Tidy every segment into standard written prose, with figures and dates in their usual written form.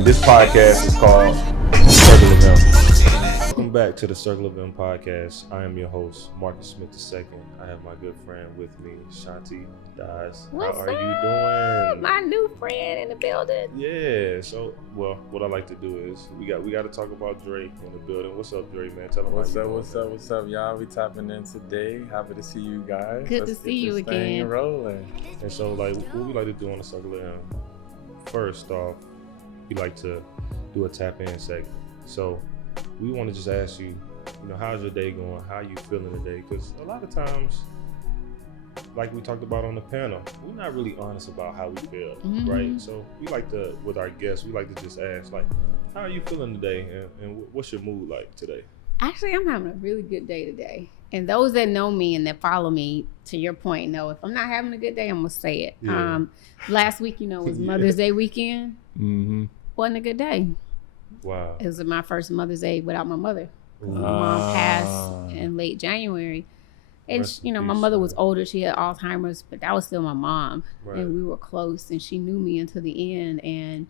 and this podcast is called Circle of M. Welcome back to the Circle of M podcast. I am your host, Marcus Smith II. I have my good friend with me, Shanti. What's How are up? you doing? My new friend in the building. Yeah. So, well, what I like to do is we got to talk about Drake in the building. What's up, Drake, man? Tell them What's up, y'all? We tapping in today. Happy to see you guys. Good to see you again. Rolling. And so, like, what we like to do on the Circle of M, first off, we like to do a tap in segment. So we want to just ask you, how's your day going? How you feeling today? Because a lot of times, like we talked about on the panel, we're not really honest about how we feel, right? So we like to, with our guests, we like to just ask, like, how are you feeling today? And what's your mood like today? Actually, I'm having a really good day today. And those that know me and that follow me, to your point, know if I'm not having a good day, I'm going to say it. Yeah. Last week, was Mother's Day weekend. Mm-hmm. Wasn't a good day. Wow. It was my first Mother's Day without my mother. My mom passed in late January. And, my mother was older. She had Alzheimer's, but that was still my mom. Right. And we were close, and she knew me until the end. And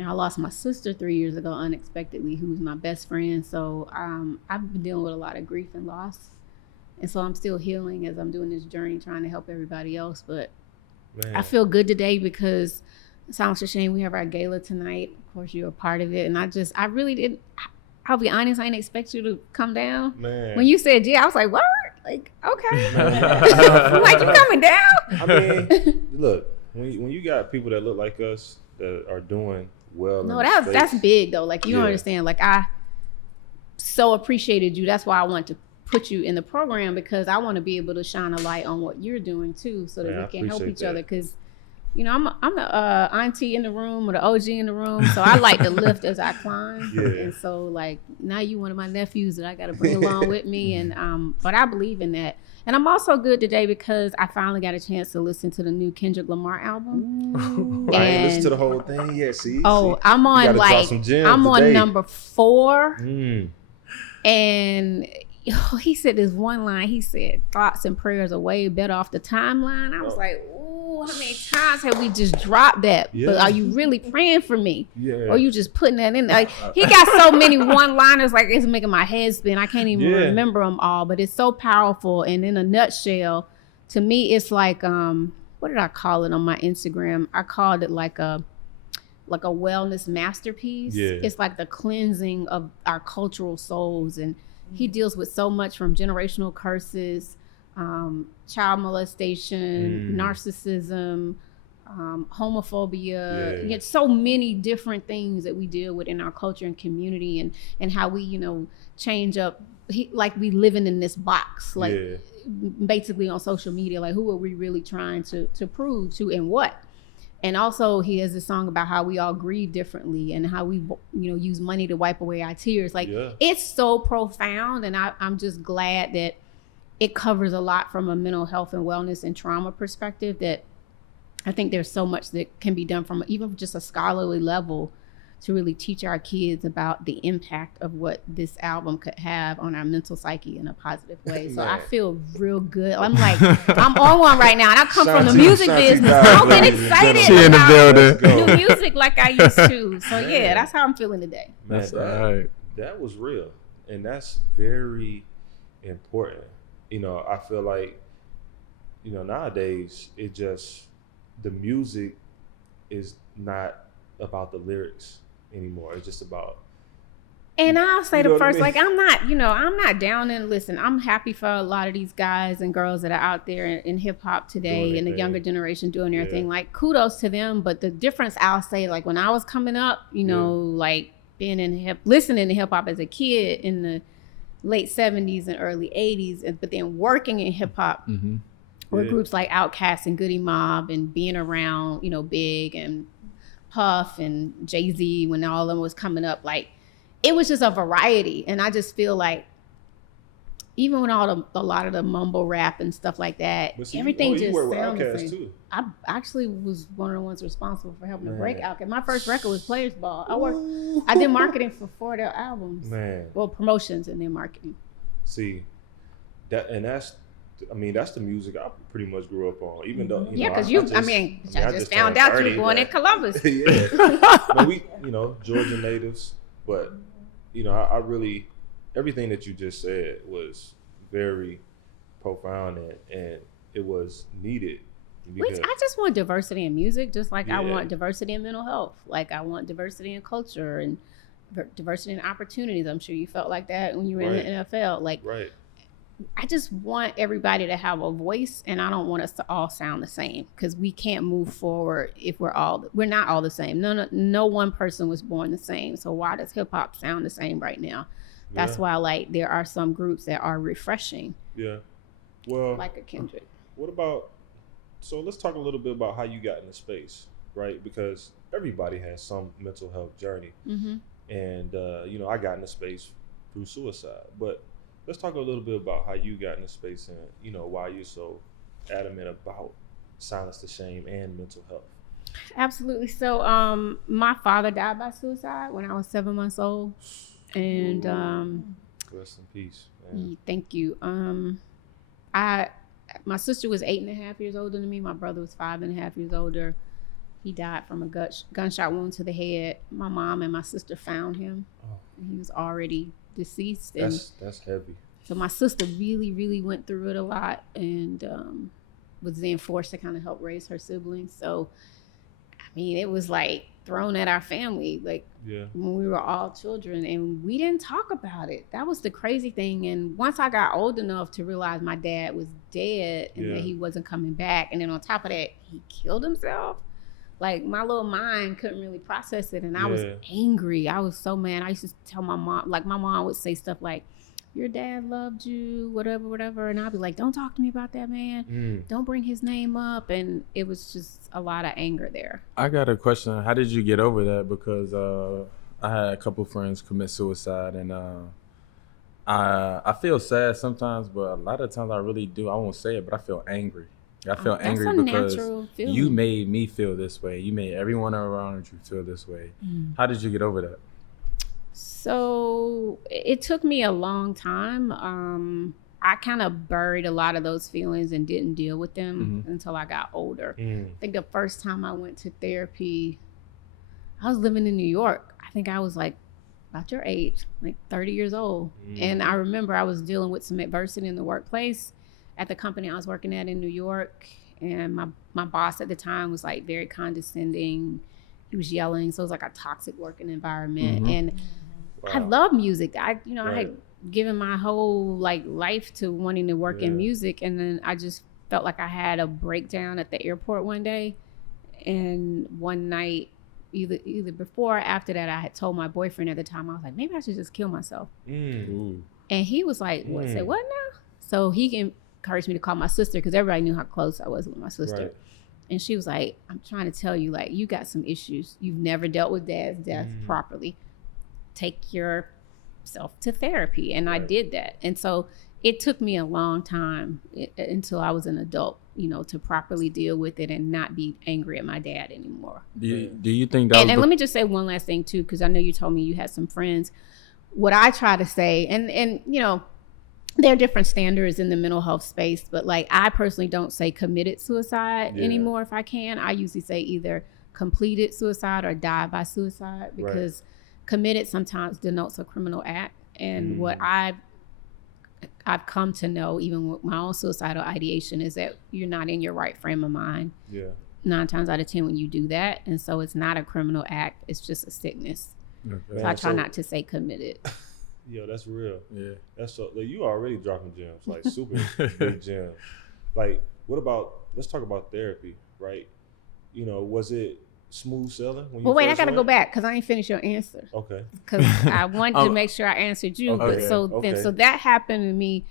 I lost my sister 3 years ago unexpectedly, who was my best friend. So I've been dealing with a lot of grief and loss. And so I'm still healing as I'm doing this journey, trying to help everybody else. But Man. I feel good today because it sounds a shame we have our gala tonight. Of course, you're a part of it. And I really didn't, I'll be honest, I didn't expect you to come down. Man. When you said, yeah, I was like, what? Like, okay. Like, you coming down? I mean, look, when you got people that look like us that are doing well. No, that's big though. Like, you don't understand. Like, I so appreciated you. That's why I wanted to put you in the program, because I want to be able to shine a light on what you're doing too, so that we can help each other. Because I'm the auntie in the room or the OG in the room, so I like to lift as I climb. Yeah. And so, like, now you one of my nephews that I got to bring along with me, and but I believe in that. And I'm also good today because I finally got a chance to listen to the new Kendrick Lamar album. I ain't listened to the whole thing yet. See? I'm on number 4. And he said this one line. He said, "Thoughts and prayers are way better off the timeline." I was like, "Ooh, how many times have we just dropped that? Yeah. But are you really praying for me? Yeah. Or you just putting that in?" Like, he got so many one-liners, like it's making my head spin. I can't even remember them all, but it's so powerful. And in a nutshell, to me, it's like what did I call it on my Instagram? I called it like a wellness masterpiece. Yeah. It's like the cleansing of our cultural souls, and he deals with so much from generational curses, child molestation, narcissism, homophobia. It's so many different things that we deal with in our culture and community, and how we, change up. Like we living in this box, like basically on social media, like who are we really trying to prove to and what? And also he has this song about how we all grieve differently and how we, use money to wipe away our tears. Like it's so profound. And I'm just glad that it covers a lot from a mental health and wellness and trauma perspective, that I think there's so much that can be done from even just a scholarly level to really teach our kids about the impact of what this album could have on our mental psyche in a positive way. So I feel real good. I'm like, I'm on one right now. And I come from the music business. I'm getting excited about new music like I used to. So that's how I'm feeling today. That's right. That was real. And that's very important. I feel like, nowadays the music is not about the lyrics anymore. It's just about. And I'll say the first, like, I'm not down and listen, I'm happy for a lot of these guys and girls that are out there in hip hop today and the younger generation doing their thing. Like, kudos to them. But the difference, I'll say, like, when I was coming up, like being listening to hip hop as a kid in the late 70s and early 80s, but then working in hip hop with groups like Outkast and Goody Mob, and being around, Big and Puff and Jay-Z when all of them was coming up, like it was just a variety. And I just feel like even with a lot of the mumble rap and stuff like that, everything just sounds the same. Too. I actually was one of the ones responsible for helping to break Outkast. My first record was Players Ball. I did marketing for 4 of their albums. Well, promotions and then marketing. See, that's I mean, that's the music I pretty much grew up on. Even though, Yeah, because I just turned found out 30, you were born in but- Columbus. Yeah. No, we, Georgia natives, but I really, everything that you just said was very profound and it was needed. Because, I just want diversity in music, just like I Yeah. want diversity in mental health. Like I want diversity in culture and diversity in opportunities. I'm sure you felt like that when you were in the NFL. Like, right. I just want everybody to have a voice, and I don't want us to all sound the same, because we can't move forward if we're not all the same. No one person was born the same. So why does hip hop sound the same right now? That's why, like, there are some groups that are refreshing. Yeah. Well, like a Kendrick. What about? So let's talk a little bit about how you got into space, right? Because everybody has some mental health journey, and I got into space through suicide, but let's talk a little bit about how you got into space and, why you're so adamant about silence to shame and mental health. Absolutely. So my father died by suicide when I was 7 months old. And rest in peace, man. Thank you. My sister was 8.5 years older than me. My brother was 5.5 years older. He died from a gunshot wound to the head. My mom and my sister found him. Oh. He was already deceased. That's heavy. So my sister really, really went through it a lot, and was then forced to kind of help raise her siblings. So, I mean, it was like thrown at our family, like when we were all children, and we didn't talk about it. That was the crazy thing. And once I got old enough to realize my dad was dead and that he wasn't coming back, and then on top of that, he killed himself. Like, my little mind couldn't really process it, and I was angry. I was so mad. I used to tell my mom, like, my mom would say stuff like, your dad loved you, whatever, and I'd be like, don't talk to me about that man. Don't bring his name up. And it was just a lot of anger there. I got a question. How did you get over that? Because I had a couple friends commit suicide, and I feel sad sometimes, but a lot of times I really do. I won't say it, but I feel angry. I feel angry because you made me feel this way. You made everyone around you feel this way. How did you get over that? So it took me a long time. I kind of buried a lot of those feelings and didn't deal with them until I got older. I think the first time I went to therapy, I was living in New York. I think I was like about your age, like 30 years old. And I remember I was dealing with some adversity in the workplace at the company I was working at in New York. And my boss at the time was like very condescending. He was yelling. So it was like a toxic working environment. And I love music. I had given my whole life to wanting to work in music. And then I just felt like I had a breakdown at the airport one day. And one night, either before or after that, I had told my boyfriend at the time, I was like, maybe I should just kill myself. And he was like, what? Say what now? So he encouraged me to call my sister, because everybody knew how close I was with my sister. And she was like, I'm trying to tell you, like, you got some issues. You've never dealt with dad's death properly. Take yourself to therapy. And I did that. And so it took me a long time until I was an adult, to properly deal with it and not be angry at my dad anymore. Do you think that? And let me just say one last thing too, because I know you told me you had some friends. What I try to say, and there are different standards in the mental health space, but like, I personally don't say committed suicide anymore if I can. I usually say either completed suicide or died by suicide, because committed sometimes denotes a criminal act. And what I've come to know, even with my own suicidal ideation, is that you're not in your right frame of mind. 9 times out of 10 when you do that. And so it's not a criminal act. It's just a sickness. So I try not to say committed. Yeah, that's real. Yeah, that's so. Like, you already dropping gems, like super big gems. Like, what about? Let's talk about therapy, right? Was it smooth sailing? When you wait, I first gotta went? go back because I ain't finished your answer. Okay. Because I wanted to make sure I answered you. Okay. But so that happened to me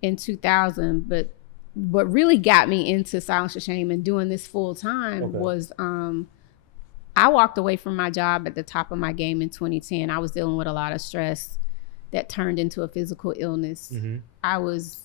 in 2000. But what really got me into Silence to Shame and doing this full time was I walked away from my job at the top of my game in 2010. I was dealing with a lot of stress that turned into a physical illness. I was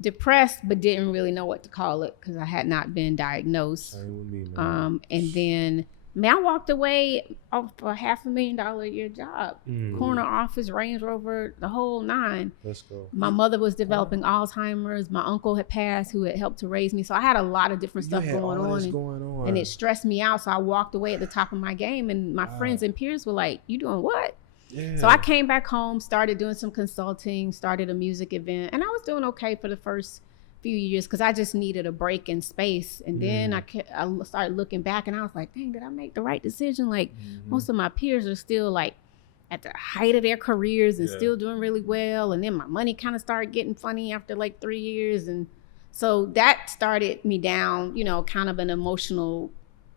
depressed, but didn't really know what to call it because I had not been diagnosed. Same with me, man. And then Man, I walked away off a $500,000 a year job. Corner office, Range Rover, the whole nine. Let's go. My mother was developing Alzheimer's. My uncle had passed who had helped to raise me. So I had a lot of different stuff going on. And it stressed me out. So I walked away at the top of my game. And my friends and peers were like, you doing what? Yeah. So I came back home, started doing some consulting, started a music event. And I was doing okay for the first few years because I just needed a break in space. And then I started looking back and I was like, dang, did I make the right decision? Like most of my peers are still like at the height of their careers and still doing really well. And then my money kind of started getting funny after like 3 years. And so that started me down, you know, kind of an emotional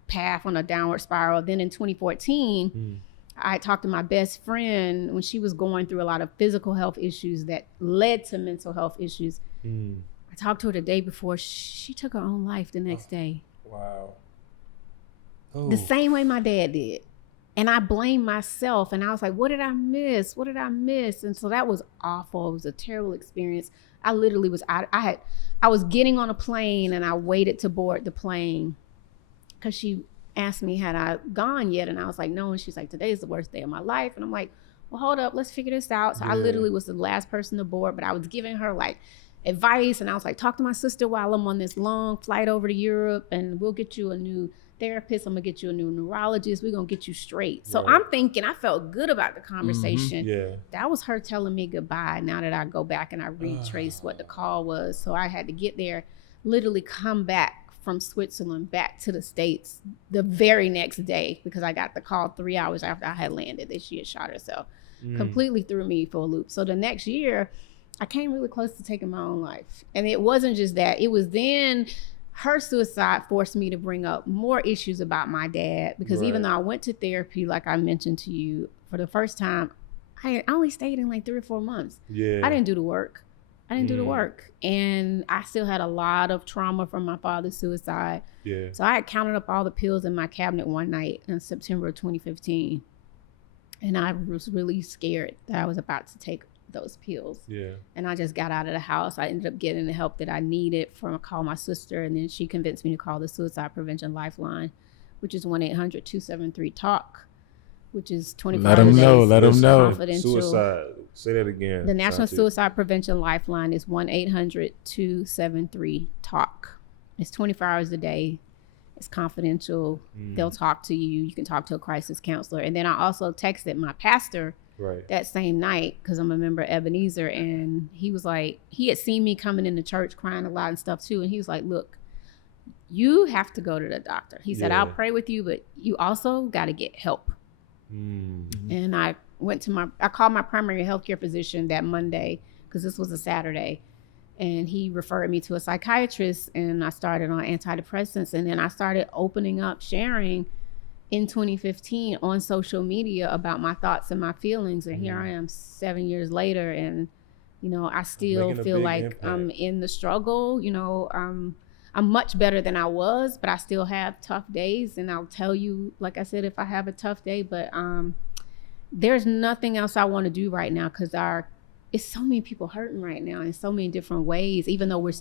path on a downward spiral. Then in 2014, I talked to my best friend when she was going through a lot of physical health issues that led to mental health issues. I talked to her the day before. She took her own life the next day. Wow. The same way my dad did. And I blamed myself. And I was like, what did I miss? What did I miss? And so that was awful. It was a terrible experience. I literally was I was getting on a plane and I waited to board the plane because she asked me, had I gone yet? And I was like, no. And she's like, today's the worst day of my life. And I'm like, well, hold up. Let's figure this out. So I literally was the last person to board, but I was giving her like advice. And I was like, talk to my sister while I'm on this long flight over to Europe and we'll get you a new therapist. I'm gonna get you a new neurologist. We're gonna get you straight. So I'm thinking, I felt good about the conversation. That was her telling me goodbye. Now that I go back and I retrace what the call was. So I had to get there, literally come back from Switzerland back to the States the very next day because I got the call 3 hours after I had landed that she had shot herself. Completely threw me for a loop. So the next year, I came really close to taking my own life. And it wasn't just that. It was then her suicide forced me to bring up more issues about my dad because even though I went to therapy, like I mentioned to you, for the first time, I only stayed in like 3 or 4 months. I didn't do the work. And I still had a lot of trauma from my father's suicide. So I had counted up all the pills in my cabinet one night in September of 2015. And I was really scared that I was about to take those pills. And I just got out of the house. I ended up getting the help that I needed from call my sister, and then she convinced me to call the Suicide Prevention Lifeline, which is 1-800-273-TALK, which is 24 Let them know. Suicide. Say that again. The National Suicide Prevention Lifeline is 1-800-273-TALK. It's 24 hours a day. It's confidential. They'll talk to you. You can talk to a crisis counselor. And then I also texted my pastor that same night because I'm a member of Ebenezer, and he was like, he had seen me coming into church crying a lot and stuff too, and he was like, look, you have to go to the doctor. He said, I'll pray with you, but you also got to get help. And I called my primary healthcare physician that Monday because this was a Saturday, and he referred me to a psychiatrist, and I started on antidepressants, and then I started opening up, sharing in 2015 on social media about my thoughts and my feelings. And here I am 7 years later, and you know, I still feel like impact. I'm in the struggle. You know, I'm much better than I was, but I still have tough days, and I'll tell you, like I said, if I have a tough day, but there's nothing else I want to do right now because it's so many people hurting right now in so many different ways. Even though we're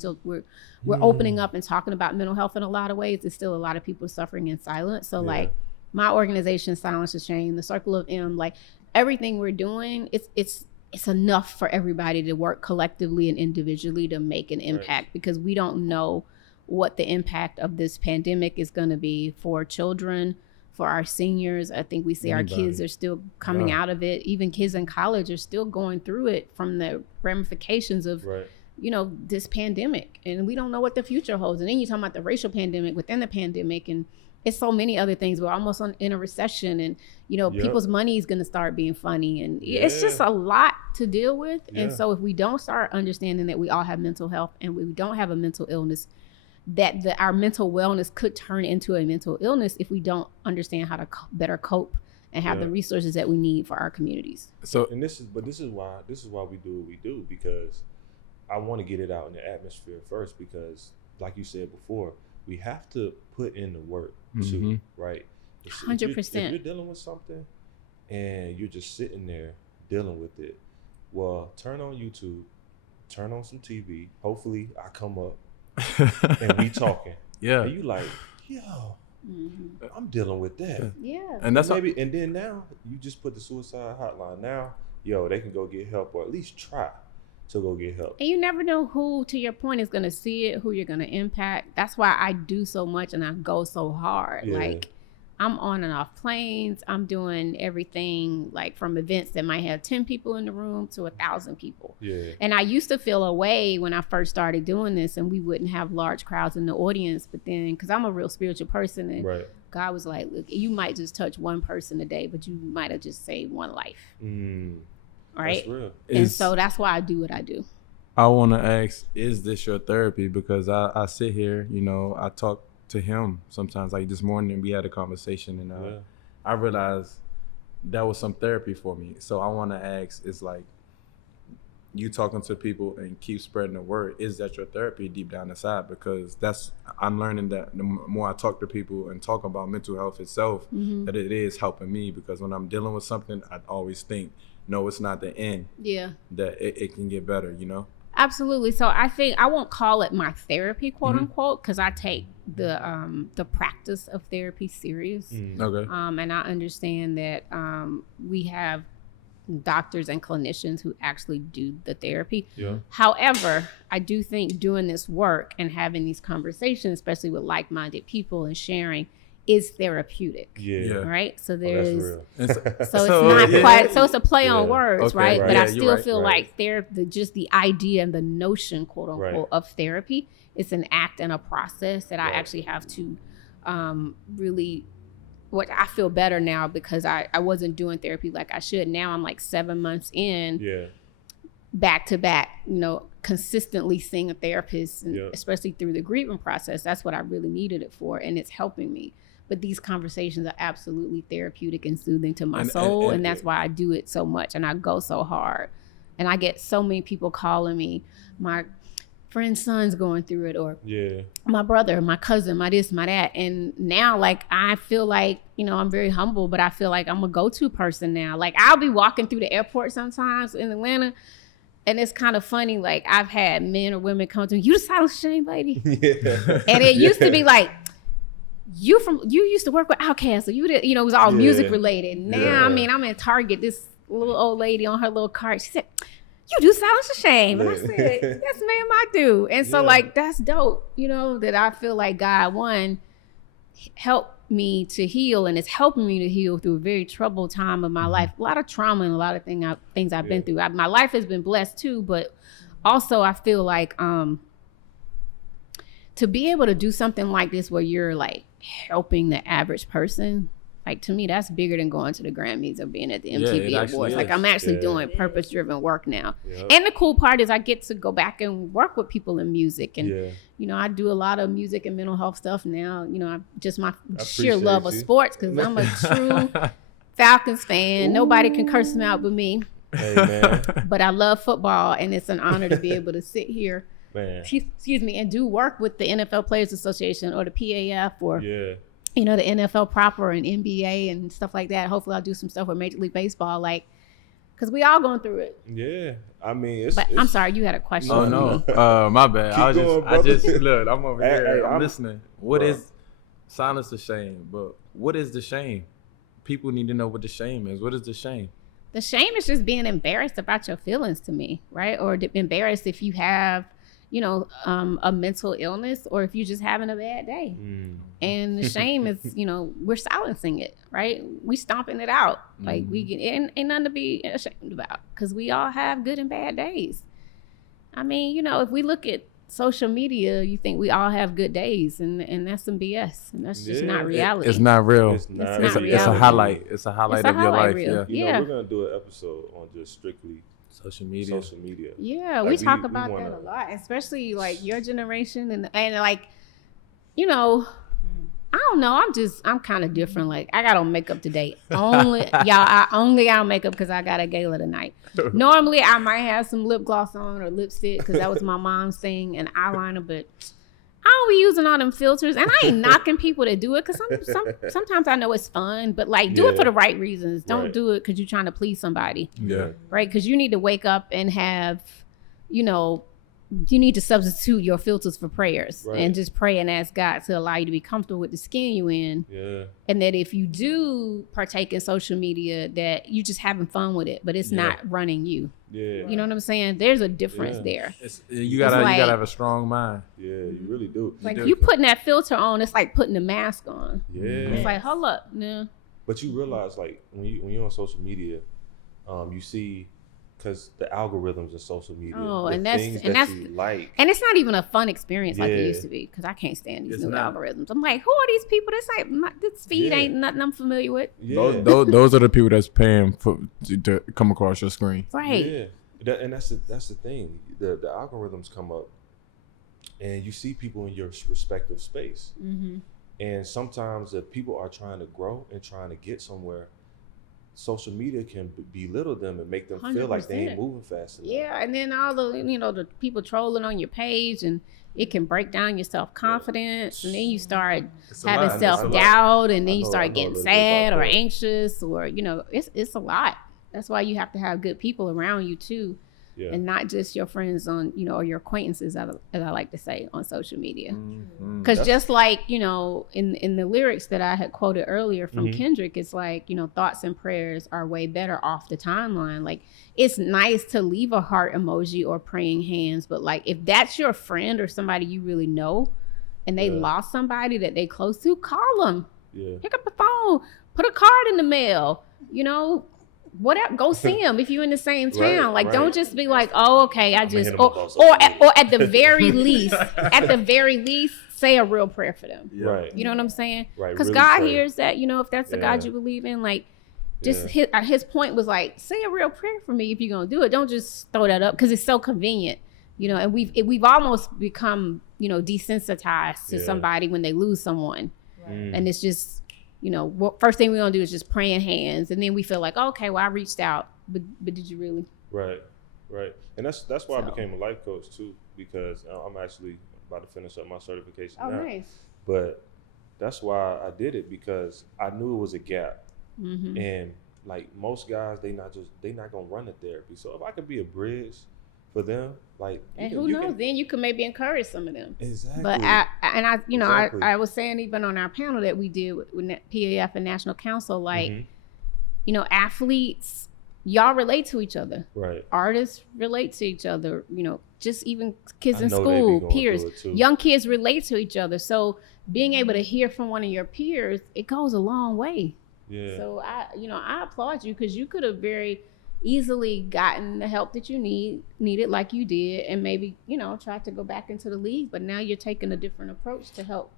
opening up and talking about mental health in a lot of ways, there's still a lot of people suffering in silence. So like my organization, Silence the Shame, the Circle of M, like everything we're doing, it's enough for everybody to work collectively and individually to make an impact because we don't know what the impact of this pandemic is going to be for children, for our seniors. I think we see our kids are still coming out of it. Even kids in college are still going through it from the ramifications of, you know, this pandemic. And we don't know what the future holds. And then you're talking about the racial pandemic within the pandemic, and it's so many other things. We're almost in a recession, and, you know, people's money is going to start being funny. And it's just a lot to deal with. And so if we don't start understanding that we all have mental health and we don't have a mental illness, that our mental wellness could turn into a mental illness if we don't understand how to better cope and have the resources that we need for our communities. So, and this is why we do what we do, because I want to get it out in the atmosphere first, because like you said before, we have to put in the work too, right? 100%. If you're dealing with something and you're just sitting there dealing with it, well, turn on YouTube, turn on some TV. Hopefully I come up and we talking. And you like, yo, I'm dealing with that. Yeah. And that's Maybe, and then now you just put the suicide hotline. Now, they can go get help, or at least try to go get help. And you never know who, to your point, is going to see it, who you're going to impact. That's why I do so much and I go so hard. Yeah. Like, I'm on and off planes. I'm doing everything, like from events that might have 10 people in the room to 1,000 people. Yeah. And I used to feel away when I first started doing this, and we wouldn't have large crowds in the audience. But then, because I'm a real spiritual person, and Right. God was like, look, you might just touch one person a day, but you might have just saved one life. Right? That's real. And so that's why I do what I do. I want to ask, is this your therapy? Because I sit here, I talk to him sometimes. Like this morning, we had a conversation, and I realized that was some therapy for me. So I want to ask, it's like you talking to people and keep spreading the word. Is that your therapy deep down inside? Because I'm learning that the more I talk to people and talk about mental health itself, that it is helping me. Because when I'm dealing with something, I always think, no, it's not the end. Yeah. That it can get better, Absolutely. So I think I won't call it my therapy, quote unquote, because I take the practice of therapy serious. Okay. And I understand that we have doctors and clinicians who actually do the therapy. Yeah. However, I do think doing this work and having these conversations, especially with like-minded people and sharing, is therapeutic. Yeah. Right? So That's there's real. so it's not quite, so it's a play on Yeah. words, Okay, right? right. But I Yeah, you're still right, feel right. like therapy, just the idea and the notion, quote unquote, Right. of therapy, it's an act and a process that I Right. actually have to really, what I feel better now because I wasn't doing therapy like I should. Now I'm like 7 months in, Yeah. back to back, consistently seeing a therapist, and Yeah. especially through the grieving process. That's what I really needed it for, and it's helping me. But these conversations are absolutely therapeutic and soothing to my soul, and that's why I do it so much, and I go so hard. And I get so many people calling me, my friend's son's going through it, or my brother, my cousin, my this, my that. And now, like, I feel like, I'm very humble, but I feel like I'm a go-to person now. Like, I'll be walking through the airport sometimes in Atlanta, and it's kind of funny. Like, I've had men or women come to me, you the Silence Shame lady? Yeah. And it used to be like, you used to work with Outkast, so you did, it was all music related. Now, Yeah. I mean, I'm in Target, this little old lady on her little cart, she said, you do Silence the Shame. And I said, yes, ma'am, I do. And so like, that's dope, that I feel like God, one, helped me to heal, and it's helping me to heal through a very troubled time of my life. A lot of trauma and a lot of things I've been through. My life has been blessed too, but also I feel like to be able to do something like this where you're like helping the average person, like, to me, that's bigger than going to the Grammys or being at the MTV Awards. Like, I'm actually doing purpose-driven work now. Yep. And the cool part is I get to go back and work with people in music. And, I do a lot of music and mental health stuff now. Just my sheer love of sports, because I'm a true Falcons fan. Ooh. Nobody can curse me out but me. Hey, man. But I love football, and it's an honor to be able to sit here, excuse me, and do work with the NFL Players Association or the PAF or... the NFL proper and NBA and stuff like that. Hopefully I'll do some stuff with Major League Baseball, like, because we all going through it. Yeah. I mean, But I'm sorry, you had a question. Oh, no. My bad. I just, look, I'm over here. Hey, I'm listening. What is silence the shame? But what is the shame? People need to know what the shame is. What is the shame? The shame is just being embarrassed about your feelings, to me, right? Or embarrassed if you have, a mental illness, or if you're just having a bad day. And the shame is, we're silencing it, right? We stomping it out. Like, we can, ain't nothing to be ashamed about, because we all have good and bad days. I mean, if we look at social media, you think we all have good days, and that's some BS, and that's just not reality. It's not real. It's not reality. It's a highlight. It's a highlight of your life. Reel. Yeah. We're gonna do an episode on just strictly social media. Yeah, like, we talk about that a lot, especially like your generation, and like, I don't know. I'm kind of different. Like, I got on makeup today. I only got on makeup because I got a gala tonight. Normally, I might have some lip gloss on or lipstick because that was my mom's thing, and eyeliner, but I don't be using all them filters. And I ain't knocking people that do it, because sometimes I know it's fun, but like, do it for the right reasons. Don't do it because you're trying to please somebody. Yeah. Right? Because you need to wake up and have, you need to substitute your filters for prayers, Right. and just pray and ask God to allow you to be comfortable with the skin you in. Yeah. And that if you do partake in social media, that you just having fun with it, but it's not running you. Yeah. You know what I'm saying? There's a difference there. You gotta like- have a strong mind. Yeah, you really do. Like you putting that filter on, it's like putting a mask on. Yeah. It's like, hold up, no. But you realize, like, when you're on social media, you see, because the algorithms of social media, Oh, the and that's- things and that that's- you like. And it's not even a fun experience like it Yeah. used to be, because I can't stand these It's new not. algorithms. I'm like, who are these people? This feed Yeah. ain't nothing I'm familiar with. Yeah. Those are the people that's paying to come across your screen. Right. Yeah. And that's the thing. The algorithms come up, and you see people in your respective space. Mm-hmm. And sometimes if people are trying to grow and trying to get somewhere, social media can belittle them and make them feel like they ain't 100%. moving fast enough. Yeah, and then all the the people trolling on your page, and it can break down your self-confidence, and then you start It's a having lot. self-doubt, and then I you know- I start know a getting little bit sad about or that. anxious, or it's a lot. That's why you have to have good people around you too, Yeah. and not just your friends on or your acquaintances, as I like to say, on social media. Mhm. Because just like, in the lyrics that I had quoted earlier from Mhm. Kendrick, it's like, thoughts and prayers are way better off the timeline. Like, it's nice to leave a heart emoji or praying hands, but like, if that's your friend or somebody you really know and they Yeah. lost somebody that they close to, call them. Yeah. Pick up the phone, put a card in the mail, whatever, go see them if you're in the same town. Right, Don't right. just be like, oh, okay, I'ma just, hit 'em up on or social at, media. or at the very least, say a real prayer for them. Yeah. Right. You know what I'm saying? Right. Because really God pray. hears that, if that's the God Yeah. you believe in, like, just Yeah. his point was like, say a real prayer for me if you're gonna do it. Don't just throw that up because it's so convenient, and we've almost become, desensitized to Yeah. somebody when they lose someone, Mm. and it's just, first thing we're gonna do is just praying hands, and then we feel like, okay, well, I reached out, but did you really? Right. And that's why I So. became a life coach too, because I'm actually about to finish up my certification Oh, now. nice. But that's why I did it, because I knew it was a gap. Mm-hmm. And like most guys, they not gonna run to therapy. So if I could be a bridge for them, like, And you who can- knows? Then you can maybe encourage some of them. Exactly. But Exactly. I was saying even on our panel that we did with PAF and National Council, like, Mhm. athletes, y'all relate to each other. Right. Artists relate to each other. Just even kids I in know they be school, going peers, through it too. young kids relate to each other. So being able to hear from one of your peers, it goes a long way. Yeah. So I applaud you, because you could have very easily gotten the help that you needed like you did, and maybe tried to go back into the league, but now you're taking a different approach to help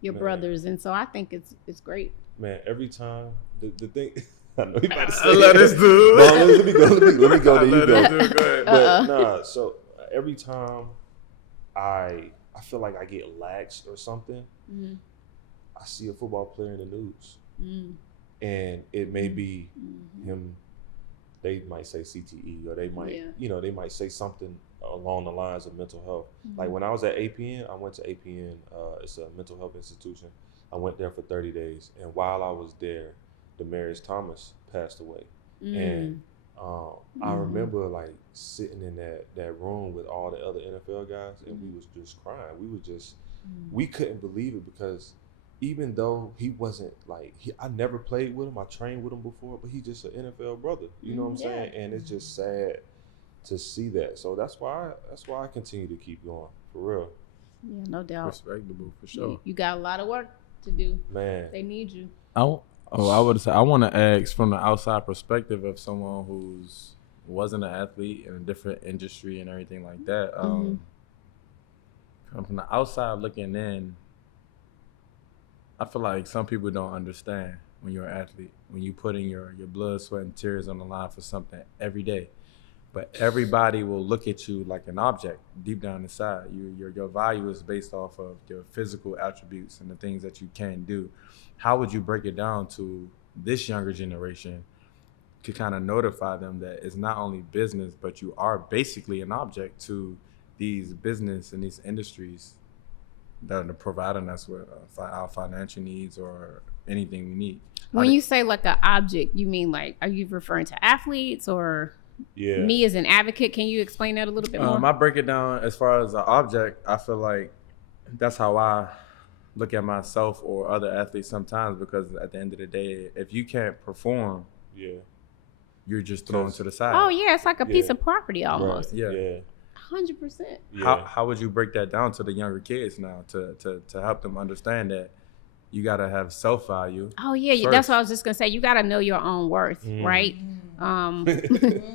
your Man. brothers, and so I think it's great. Man, every time the thing I know you about to say I let this dude. No, let me go. I There you let go. this dude go ahead. But nah, so every time I feel like I get laxed or something, Mm-hmm. I see a football player in the news, Mm-hmm. and it may be him. They might say CTE, or they might, they might say something along the lines of mental health. Like when I was at APN, I went to APN. It's a mental health institution. I went there for 30 days, and while I was there, Demarius Thomas passed away. And I remember like sitting in that room with all the other NFL guys, and we was just crying. We were just, we couldn't believe it, because even though he wasn't like, I never played with him, I trained with him before, but he's just an NFL brother. You know what I'm saying? And it's just sad to see that. So that's why I continue to keep going, for real. Yeah, no doubt. Respectable for sure. You got a lot of work to do. Man. They need you. I would say I want to ask from the outside perspective of someone who's wasn't an athlete in a different industry and everything like that. From the outside looking in, I feel like some people don't understand when you're an athlete, when you put in your blood, sweat, and tears on the line for something every day. But everybody will look at you like an object deep down inside. Your value is based off of your physical attributes and the things that you can do. How would you break it down to this younger generation to kind of notify them that it's not only business, but you are basically an object to these business and these industries that are providing us with our financial needs or anything we need? When you say like an object, you mean like, are you referring to athletes or? me as an advocate. Can you explain that a little bit more? I break it down as far as an object. I feel like that's how I look at myself or other athletes sometimes, because at the end of the day, if you can't perform, you're just thrown to the side. Oh yeah, it's like a piece of property almost. Right. Yeah. 100%. How would you break that down to the younger kids now to help them understand that you gotta have self-value? Oh yeah, first. that's what I was just gonna say. You gotta know your own worth, right?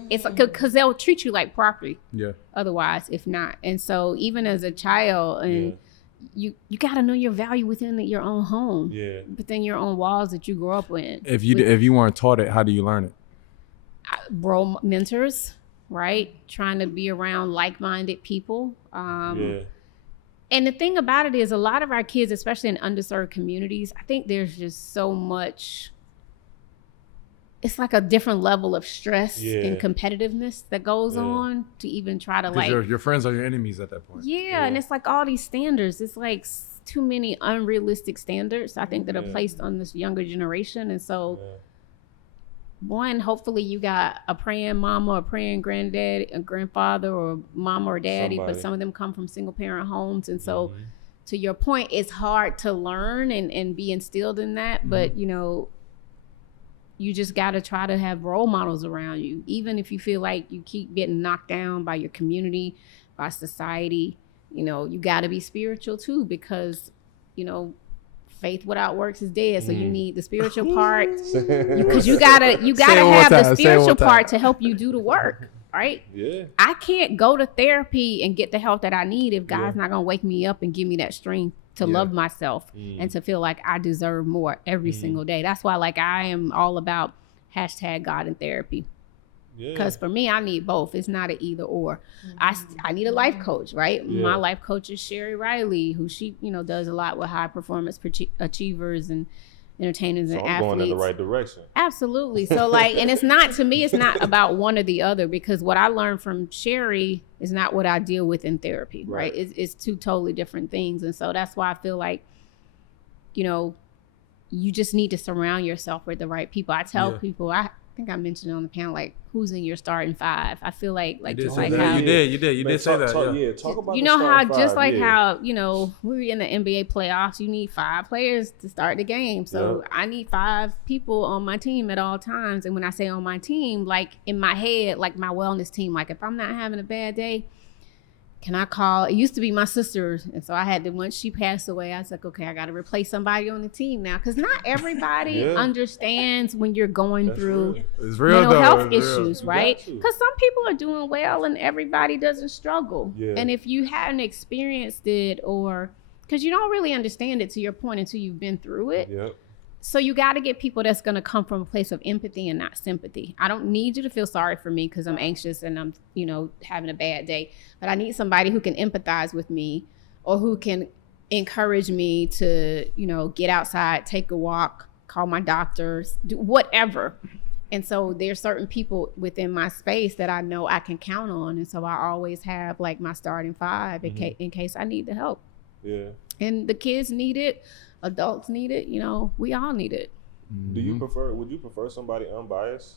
It's because they'll treat you like property. Yeah. Otherwise, if not, and so even as a child, and you gotta know your value within your own home. Yeah. Within your own walls that you grew up in. If you weren't taught it, how do you learn it? Role mentors, right? Trying to be around like-minded people. And the thing about it is, a lot of our kids, especially in underserved communities, I think there's just so much, it's like a different level of stress and competitiveness that goes on to even try to like... Your friends are your enemies at that point. Yeah, and it's like all these standards. It's like too many unrealistic standards, I think, that are placed on this younger generation. And so... One, hopefully you got a praying mama, a praying granddad, a grandfather, or mama or daddy, but some of them come from single parent homes. And so to your point, it's hard to learn and be instilled in that. But, you know, you just got to try to have role models around you. Even if you feel like you keep getting knocked down by your community, by society, you know, you got to be spiritual too, because, you know, faith without works is dead. So you need the spiritual part, because you gotta have the spiritual part to help you do the work, right? Yeah. I can't go to therapy and get the help that I need if God's not gonna wake me up and give me that strength to love myself and to feel like I deserve more every single day. That's why, like, I am all about #God in therapy. Because for me, I need both. It's not an either or. I need a life coach, right? My life coach is Sherry Riley, who she, you know, does a lot with high performance achievers and entertainers and athletes. Going in the right direction. Absolutely. So like, and it's not, to me, it's not about one or the other, because what I learned from Sherry is not what I deal with in therapy, right? It's two totally different things. And so that's why I feel like, you know, you just need to surround yourself with the right people. I tell people, I think I mentioned on the panel, like, who's in your starting five? I feel like just like how you did say that. Talk about, you know, how just like how, you know, we were in the NBA playoffs, you need 5 players to start the game. So I need 5 people on my team at all times. And when I say on my team, like in my head, like my wellness team, like if I'm not having a bad day, can I call? It used to be my sister. And so I had to, once she passed away, I was like, okay, I got to replace somebody on the team now. Because not everybody understands when you're going through mental health issues, right? Because some people are doing well and everybody doesn't struggle. And if you hadn't experienced it, or because you don't really understand it, to your point, until you've been through it. So you got to get people that's going to come from a place of empathy and not sympathy. I don't need you to feel sorry for me because I'm anxious and I'm, you know, having a bad day. But I need somebody who can empathize with me, or who can encourage me to, you know, get outside, take a walk, call my doctors, do whatever. And so there's certain people within my space that I know I can count on. And so I always have like my starting 5 in case I need the help. And the kids need it. Adults need it, you know, we all need it. Would you prefer somebody unbiased?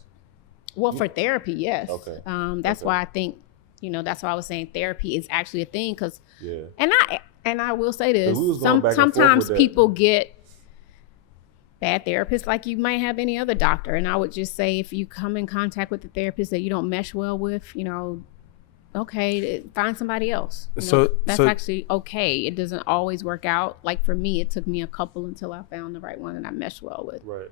Well, for therapy, yes. Okay. That's why I think, you know, that's why I was saying therapy is actually a thing, because, and I will say this, sometimes people get bad therapists like you might have any other doctor. And I would just say, if you come in contact with a therapist that you don't mesh well with, you know, okay, find somebody else. You know, that's actually okay. It doesn't always work out. Like for me, it took me a couple until I found the right one that I meshed well with. Right.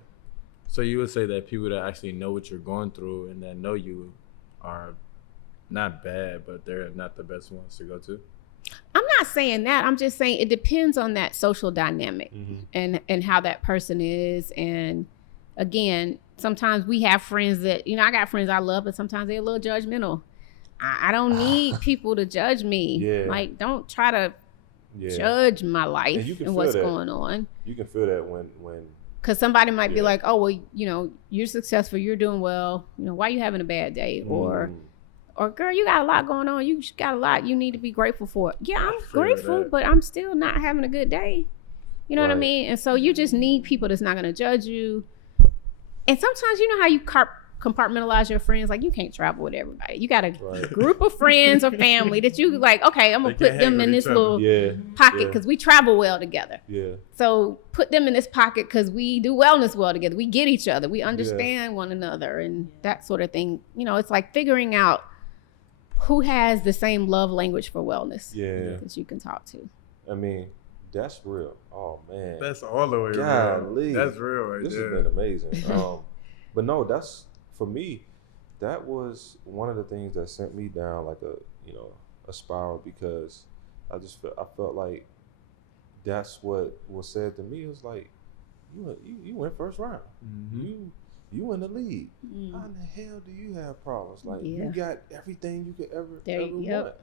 So you would say that people that actually know what you're going through and that know you are not bad, but they're not the best ones to go to? I'm not saying that. I'm just saying it depends on that social dynamic and how that person is. And again, sometimes we have friends that, you know, I got friends I love, but sometimes they're a little judgmental. I don't need people to judge me. Like, don't try to judge my life and what's going on. You can feel that when because somebody might be like, oh, well, you know, you're successful, you're doing well, you know, why are you having a bad day? Or girl, you got a lot going on, you got a lot you need to be grateful for. Yeah, I'm grateful, but I'm still not having a good day. You know what I mean? And so you just need people that's not going to judge you. And sometimes, you know how you compartmentalize your friends. Like, you can't travel with everybody. You got a Right. group of friends or family that you like, okay, I'm gonna They put can't them hang in with this each other. little Yeah. pocket Yeah. because we travel well together. Yeah. So put them in this pocket because we do wellness well together. We get each other. We understand one another and that sort of thing. You know, it's like figuring out who has the same love language for wellness Yeah. that you can talk to. I mean, that's real. Oh man. That's all the way Golly. real. That's real right This there. has been amazing. But no, that's for me. That was one of the things that sent me down like a spiral, because I felt like that's what was said to me. It was like, you went first round. Mm-hmm. You in the league. How in the hell do you have problems? Like, Yeah. you got everything you could ever Yep.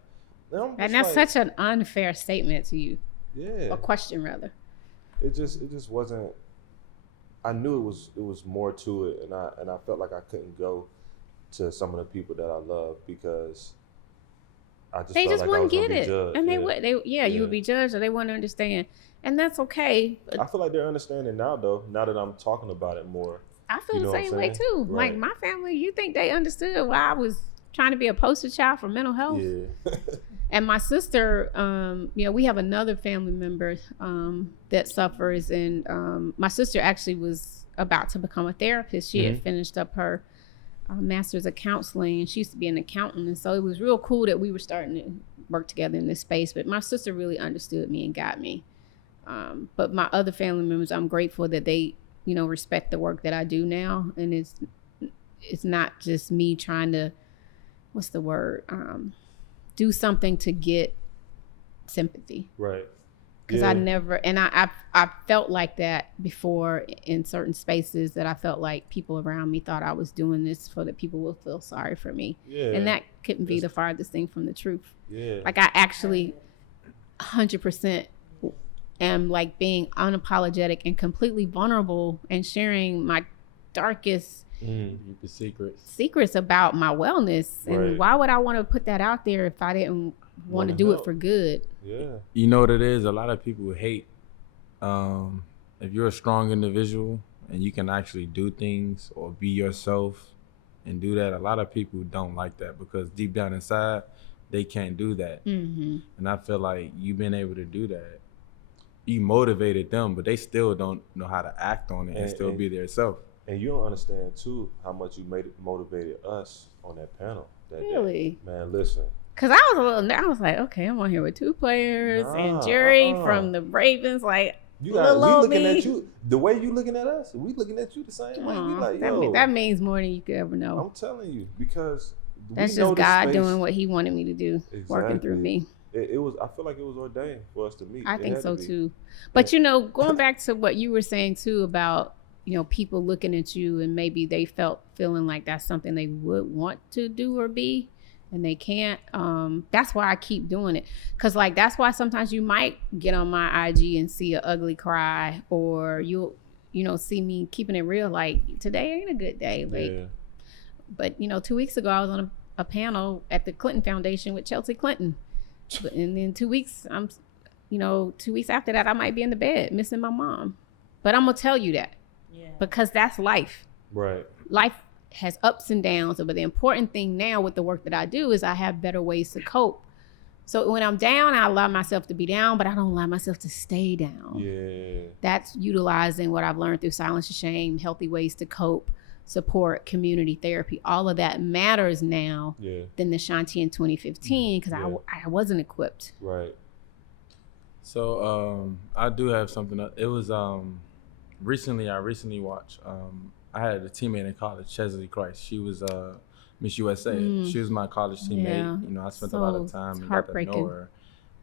want. And that's such an unfair statement to you. Yeah. A question, rather. It just wasn't. I knew it was more to it, and I felt like I couldn't go to some of the people that I love because I just They felt just like I wouldn't was gonna get be it. judged. And they Yeah. would. You would be judged or they wouldn't understand. And that's okay. But I feel like they're understanding now, though. Now that I'm talking about it more. I feel You know the what I'm same way saying? too. Right. Like my family, you think they understood why I was trying to be a poster child for mental health? Yeah. And my sister, we have another family member that suffers, and my sister actually was about to become a therapist. She had finished up her master's of counseling, and she used to be an accountant, and so it was real cool that we were starting to work together in this space. But my sister really understood me and got me. But my other family members, I'm grateful that they, respect the work that I do now, and it's not just me trying to, what's the word? Do something to get sympathy. Right. Because I never, and I felt like that before in certain spaces, that I felt like people around me thought I was doing this so that people will feel sorry for me. Yeah. And that couldn't be the farthest thing from the truth. Yeah. Like, I actually 100% am like being unapologetic and completely vulnerable and sharing my darkest The secrets. secrets about my wellness. And Right. why would I want to put that out there if I didn't want to Wanna do help. it for good? Yeah. You know what it is? A lot of people hate if you're a strong individual and you can actually do things or be yourself and do that. A lot of people don't like that because deep down inside, they can't do that. Mm-hmm. And I feel like you've been able to do that. You motivated them, but they still don't know how to act on it and still be their self. And you don't understand too how much you motivated us on that panel that Really? day. Man, listen. Because I was like, okay, I'm on here with two players and Jerry from the Ravens. Like, We little old looking me. at you the way you looking at us. We looking at you the same way. We like, yo, that means more than you could ever know. I'm telling you, because That's we know just this God space. doing what he wanted me to do, working through Exactly. me. It was. I feel like it was ordained for us to meet. I It think had so to be. too. But going back to what you were saying too about, people looking at you and maybe they feeling like that's something they would want to do or be and they can't. That's why I keep doing it. Cause like, that's why sometimes you might get on my IG and see an ugly cry, or you'll, see me keeping it real. Like, today ain't a good day. Like, Yeah. but 2 weeks ago I was on a panel at the Clinton Foundation with Chelsea Clinton. And then 2 weeks, 2 weeks after that, I might be in the bed missing my mom. But I'm gonna tell you that because that's life. Right. Life has ups and downs. But the important thing now with the work that I do is I have better ways to cope. So when I'm down, I allow myself to be down, but I don't allow myself to stay down. Yeah. That's utilizing what I've learned through Silence and Shame, healthy ways to cope, support, community therapy. All of that matters now than the Shanti in 2015 because I wasn't equipped. Right. So I do have something. It was recently. I recently watched. I had a teammate in college, Chesley Christ. She was Miss USA. She was my college teammate. Yeah. I spent a lot of time and got to know her.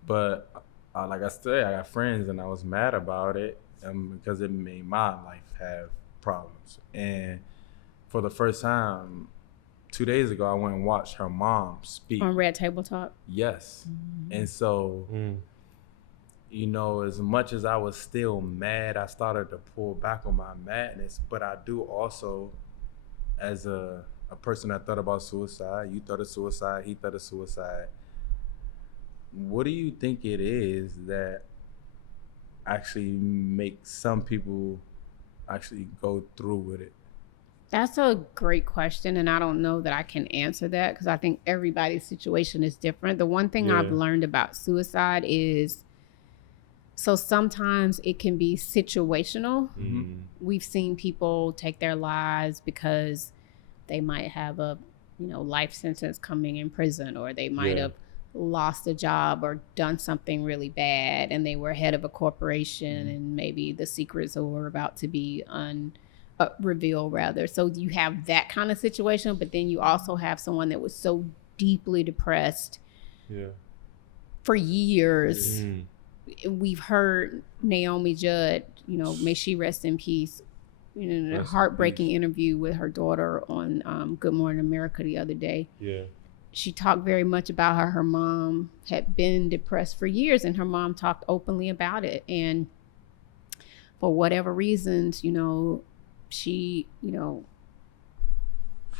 But like I said, I got friends, and I was mad about it because it made my life have problems. And for the first time, 2 days ago, I went and watched her mom speak On Red Table Talk. Yes, and so. As much as I was still mad, I started to pull back on my madness. But I do also, as a person that thought about suicide, you thought of suicide, he thought of suicide. What do you think it is that actually makes some people actually go through with it? That's a great question, and I don't know that I can answer that because I think everybody's situation is different. The one thing I've learned about suicide is, so sometimes it can be situational. We've seen people take their lives because they might have a, life sentence coming in prison, or they might have lost a job or done something really bad, and they were head of a corporation, and maybe the secrets were about to be revealed rather. So you have that kind of situation, but then you also have someone that was so deeply depressed for years. We've heard Naomi Judd, may she rest in peace, in a heartbreaking interview with her daughter on Good Morning America the other day. She talked very much about how her mom had been depressed for years, and her mom talked openly about it. And for whatever reasons, she, I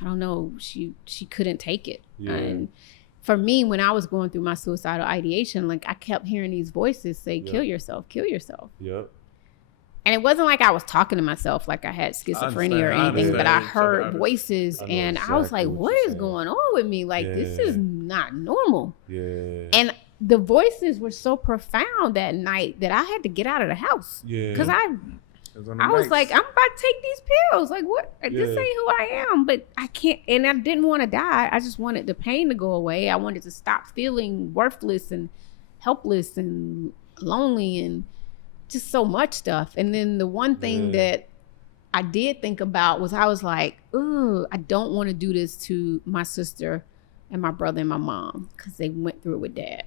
don't know, she couldn't take it. And for me, when I was going through my suicidal ideation, like I kept hearing these voices say, kill yourself, kill yourself. And it wasn't like I was talking to myself like I had schizophrenia or anything, but I heard voices and I was like, what is going on with me? Like, this is not normal. And the voices were so profound that night that I had to get out of the house. Because I was like, I'm about to take these pills. Like, what? This ain't who I am. But I can't. And I didn't want to die. I just wanted the pain to go away. I wanted to stop feeling worthless and helpless and lonely and just so much stuff. And then the one thing that I did think about was I was like, ooh, I don't want to do this to my sister and my brother and my mom because they went through it with Dad.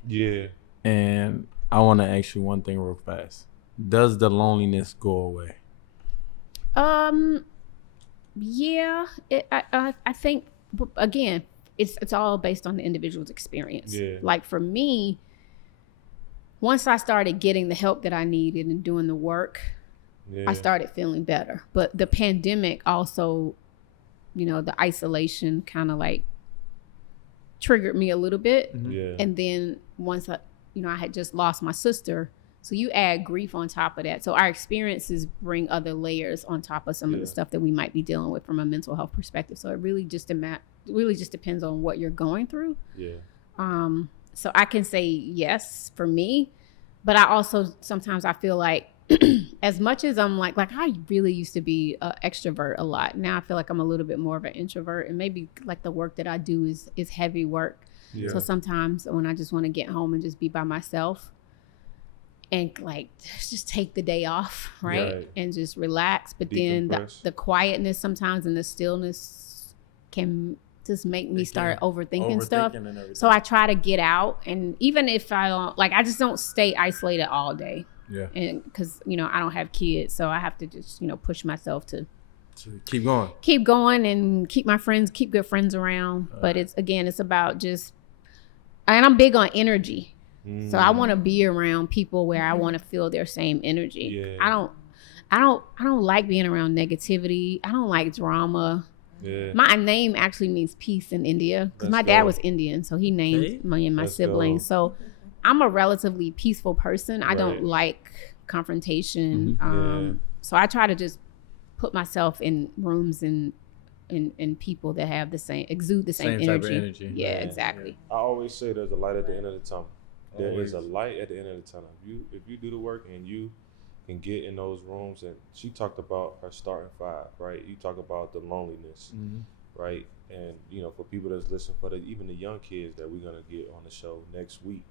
And I want to ask you one thing real fast. Does the loneliness go away? Yeah. I think, again, it's all based on the individual's experience. Like for me, once I started getting the help that I needed and doing the work, I started feeling better. But the pandemic also, the isolation kind of like triggered me a little bit. And then once I had just lost my sister, so you add grief on top of that. So our experiences bring other layers on top of some of the stuff that we might be dealing with from a mental health perspective. So it really just depends on what you're going through. So I can say yes for me, but I also sometimes I feel like as much as I'm like I really used to be an extrovert a lot. Now I feel like I'm a little bit more of an introvert, and maybe like the work that I do is heavy work. So sometimes when I just want to get home and just be by myself and like just take the day off, right? And just relax. But then the quietness sometimes and the stillness can just make me start overthinking stuff. So I try to get out, and even if I don't, I just don't stay isolated all day. And because I don't have kids, so I have to just push myself to keep going and keep good friends around. But it's about just, and I'm big on energy. So I want to be around people where I want to feel their same energy. I don't like being around negativity. I don't like drama. My name actually means peace in India because my dad was Indian, so he named me and my siblings. So I'm a relatively peaceful person. I don't like confrontation. So I try to just put myself in rooms and people that have exude the same energy. Exactly. I always say there's a light at the end of the tunnel. There is a light at the end of the tunnel. If you do the work and you can get in those rooms, and she talked about her starting 5, right? You talk about the loneliness, right? And for people that's listening, even the young kids that we're gonna get on the show next week,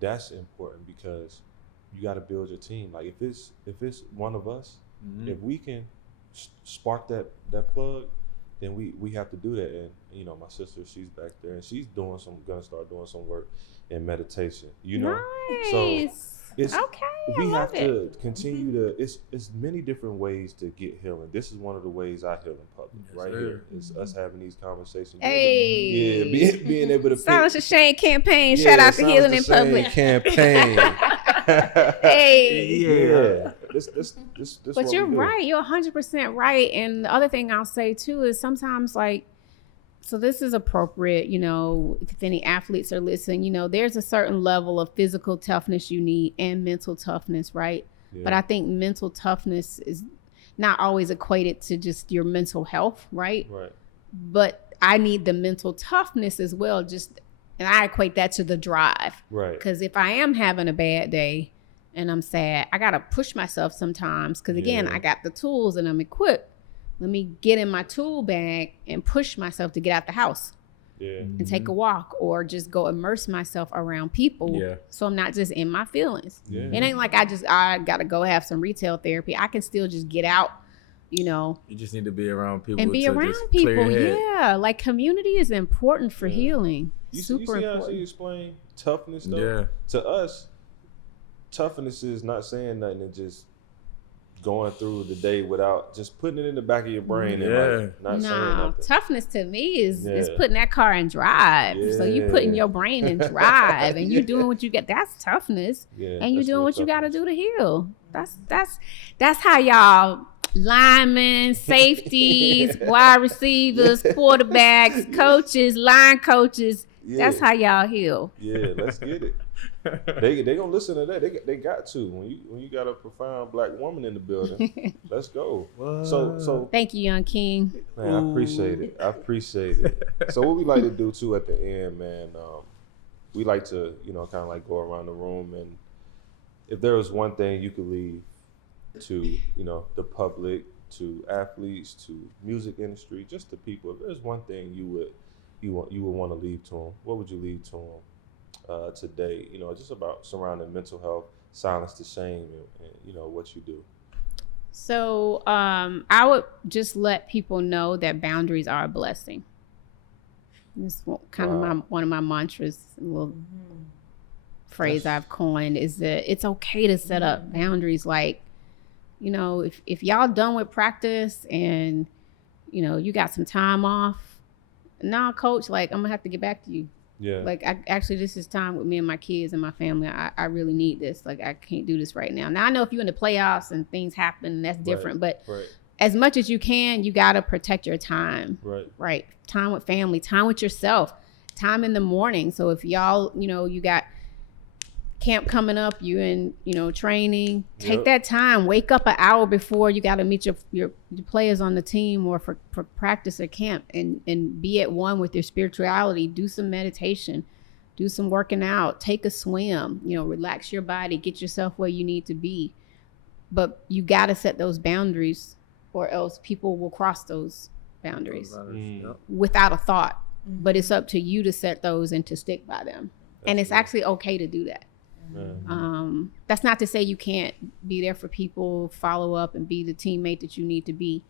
that's important because you got to build your team. Like if it's one of us, if we can spark that plug, then we have to do that. And my sister, she's back there and she's gonna start doing some work in meditation. Nice. So it's okay. We have to continue to. It's many different ways to get healing. This is one of the ways I heal in public. Here is us having these conversations. Hey, being able to Silence the Shame campaign. Shout out to Healing in Public campaign. This but you're right. You're 100% right. And the other thing I'll say too is sometimes so this is appropriate, if any athletes are listening, there's a certain level of physical toughness you need and mental toughness, right? But I think mental toughness not always equated to just your mental health, right? Right. But I need the mental toughness as well. And I equate that to the drive. Right. Because if I am having a bad day and I'm sad, I got to push myself sometimes. Because again, I got the tools and I'm equipped. Let me get in my tool bag and push myself to get out the house. Yeah. And take a walk or just go immerse myself around people. Yeah. So I'm not just in my feelings. Yeah. It ain't like I got to go have some retail therapy. I can still just get out, you know. You just need to be around people. And be to around just clear people. your head. Yeah. Like community is important for healing. You Super see important. how she explained toughness though? Yeah. To us, toughness is not saying nothing and just going through the day without just putting it in the back of your brain and like not saying nothing. Toughness to me is putting that car in drive. So you putting your brain in drive and you doing what you get. That's toughness. Yeah, and you doing what you got to toughness. do to heal. That's how y'all linemen, safeties, wide receivers, quarterbacks, coaches, line coaches. Yeah. That's how y'all heal. Yeah, let's get it. They gonna listen to that. They got to when you got a profound black woman in the building. Let's go. What? So Thank you, Young King. man, I appreciate it. So what we like to do too at the end, man, we like to kind of like go around the room, and if there was one thing you could leave to the public, to athletes, to music industry, just to people, if there's one thing you would want to leave to them, what would you leave to them? Today, just about surrounding mental health, silence the shame, and what you do. So I would just let people know that boundaries are a blessing. This is kind of one of my mantras, a little phrase I've coined, is that it's okay to set up boundaries. Like, if y'all done with practice and you got some time off, nah, coach, like I'm gonna have to get back to you. Yeah. Like this is time with me and my kids and my family. I really need this. Like I can't do this right now. Now I know if you're in the playoffs and things happen, that's different. But as much as you can, you gotta protect your time. Right. Time with family, time with yourself, time in the morning. So if y'all, you got camp coming up, you in, training, take that time, wake up an hour before you got to meet your players on the team or for practice or camp, and be at one with your spirituality. Do some meditation, do some working out, take a swim, relax your body, get yourself where you need to be. But you got to set those boundaries, or else people will cross those boundaries without a thought. But it's up to you to set those and to stick by them. And it's actually okay to do that. That's not to say you can't be there for people, follow up, and be the teammate that you need to be,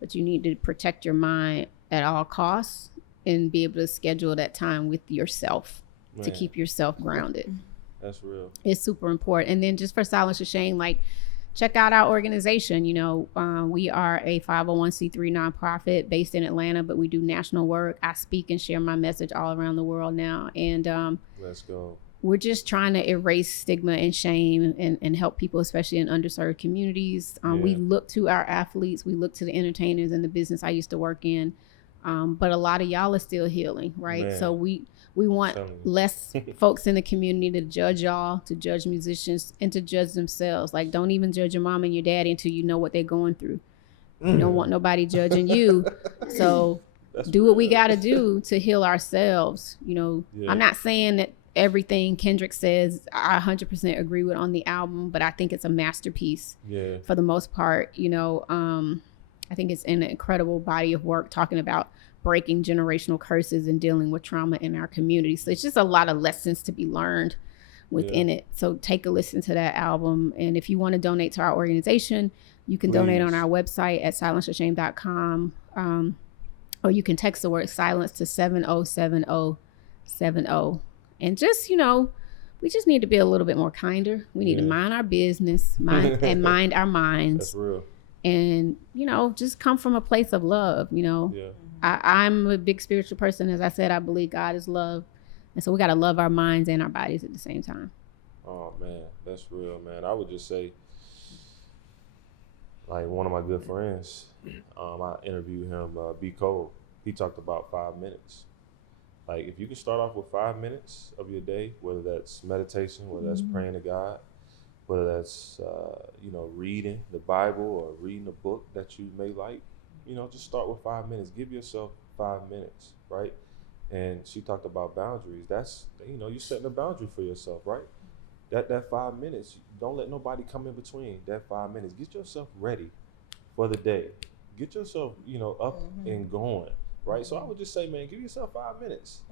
but you need to protect your mind at all costs and be able to schedule that time with yourself to keep yourself grounded. That's real. It's super important. And then just for silence the shame, like, check out our organization. We are a 501c3 nonprofit based in Atlanta, but we do national work. I speak and share my message all around the world now. And let's go. We're just trying to erase stigma and shame and help people, especially in underserved communities. We look to our athletes, we look to the entertainers and the business I used to work in. But a lot of y'all are still healing, right? Man. So we want less folks in the community to judge y'all, to judge musicians, and to judge themselves. Like, don't even judge your mom and your daddy until you know what they're going through. You don't want nobody judging you. So do what we got to do to heal ourselves. I'm not saying that everything Kendrick says I 100% agree with on the album, but I think it's a masterpiece for the most part. I think it's an incredible body of work talking about breaking generational curses and dealing with trauma in our community. So it's just a lot of lessons to be learned within it. So take a listen to that album. And if you want to donate to our organization, you can donate on our website at silencetheshame.com, or you can text the word silence to 707070. And just, we just need to be a little bit more kinder. We need to mind our business, mind our minds. That's real. And, just come from a place of love, I'm a big spiritual person. As I said, I believe God is love. And so we got to love our minds and our bodies at the same time. Oh, man, that's real, man. I would just say, like, one of my good friends, I interviewed him, B. Cole. He talked about 5 minutes. Like, if you can start off with 5 minutes of your day, whether that's meditation, whether that's praying to God, whether that's reading the Bible or reading a book that you may like. Just start with 5 minutes. Give yourself 5 minutes, right? And she talked about boundaries. That's you're setting a boundary for yourself, right? That 5 minutes, don't let nobody come in between that 5 minutes. Get yourself ready for the day. Get yourself, up and going, right? So I would just say, man, give yourself 5 minutes,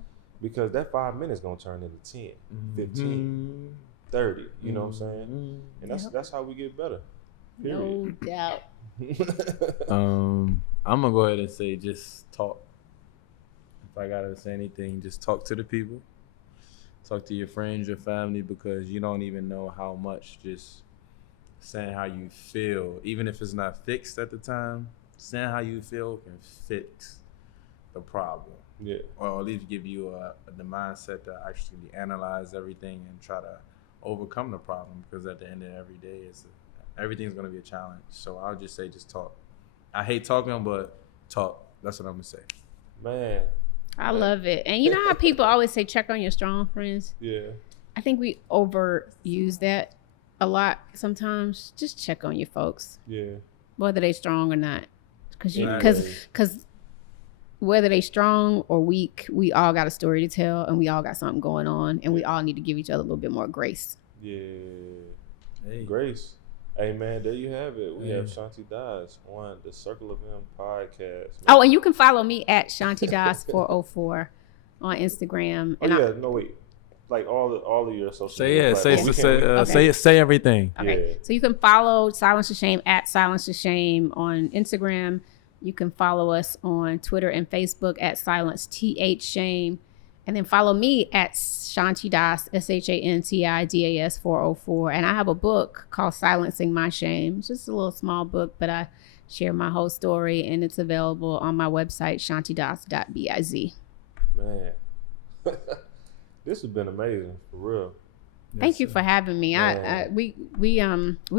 because that 5 minutes gonna turn into 10, 15, 30. You know what I'm saying? And that's how we get better. Period. No doubt. I'm gonna go ahead and say, just talk. If I gotta say anything, just talk to the people. Talk to your friends, your family, because you don't even know how much just saying how you feel, even if it's not fixed at the time, saying how you feel can fix the problem. Yeah. Or at least give you the mindset to actually analyze everything and try to overcome the problem, because at the end of every day, everything's going to be a challenge. So I'll just say, just talk. I hate talking, but talk. That's what I'm going to say. Man. I love it. And you know how people always say, check on your strong friends? Yeah. I think we overuse that a lot sometimes. Just check on your folks. Yeah. Whether they strong or not. Exactly. Because whether they strong or weak, we all got a story to tell, and we all got something going on, and we all need to give each other a little bit more grace. Yeah. Hey. Grace. Hey, man, there you have it. We have Shanti Das on the Circle of M podcast. Man. Oh, and you can follow me at Shanti Das 404 on Instagram. Oh, And yeah, no, wait. Like all of your social Say media. say everything. Okay. Yeah. So you can follow Silence to Shame at Silence to Shame on Instagram. You can follow us on Twitter and Facebook at Silence TH Shame. And then follow me at Shanti Das, ShantiDas 404. And I have a book called Silencing My Shame. It's just a little small book, but I share my whole story, and it's available on my website, shantidas.biz. Man. This has been amazing, for real. Thank you for having me. We're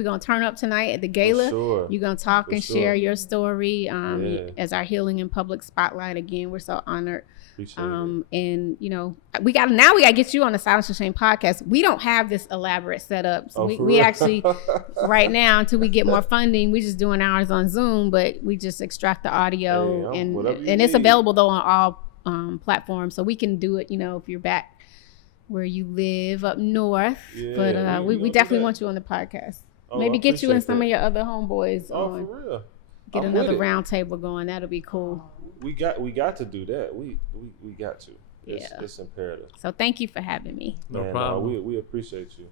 gonna turn up tonight at the gala. For sure. You're gonna talk For and sure. share your story as our Healing in Public spotlight. Again, we're so honored. Appreciate it. And we gotta get you on the Silence to Shame podcast. We don't have this elaborate setup, so we actually right now, until we get more funding, we're just doing ours on Zoom, but we just extract the audio. Hey, and need. It's available though on all platforms, so we can do it if you're back where you live up north. Yeah, but we definitely want you on the podcast. Oh, Maybe I get you and appreciate some that. of your other homeboys Oh, on. for real. Get I'm another with it. round table going. That'll be cool. We got to do that. We got to. It's Yeah. imperative. So thank you for having me. No Man, problem. we appreciate you.